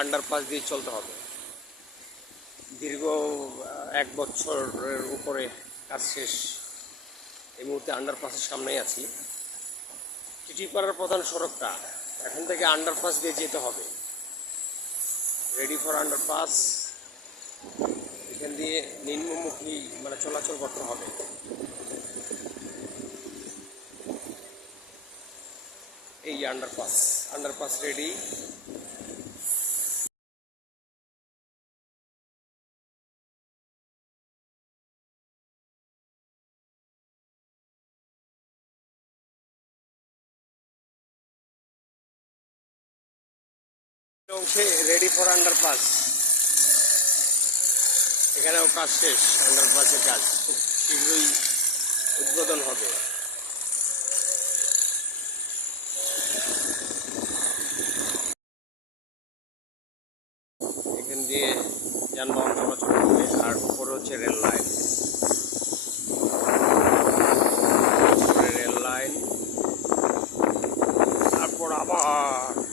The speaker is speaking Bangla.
আন্ডারপাস দিয়ে চলতে হবে। দীর্ঘ 1 বছরের উপরে কাজ শেষ। এই মুহূর্তে আন্ডারপাসের সামনেই আছি। টিটিপাড়ার প্রধান সড়কটা, এখান থেকে আন্ডারপাস দিয়ে যেতে হবে। Ready for underpass. এখান দিয়ে নিম্নমুখী মানে চলাচল করতে হবে। এই আন্ডারপাস রেডি। অংশে রেডি ফর আন্ডারপাস। এখানেও কাজ শেষ। আন্ডারপাসের কাজ খুব শীঘ্রই উদ্বোধন হবে। এখান দিয়ে যানবাহন চলাচল করবে। আর উপরে হচ্ছে রেল লাইন, তারপর আবার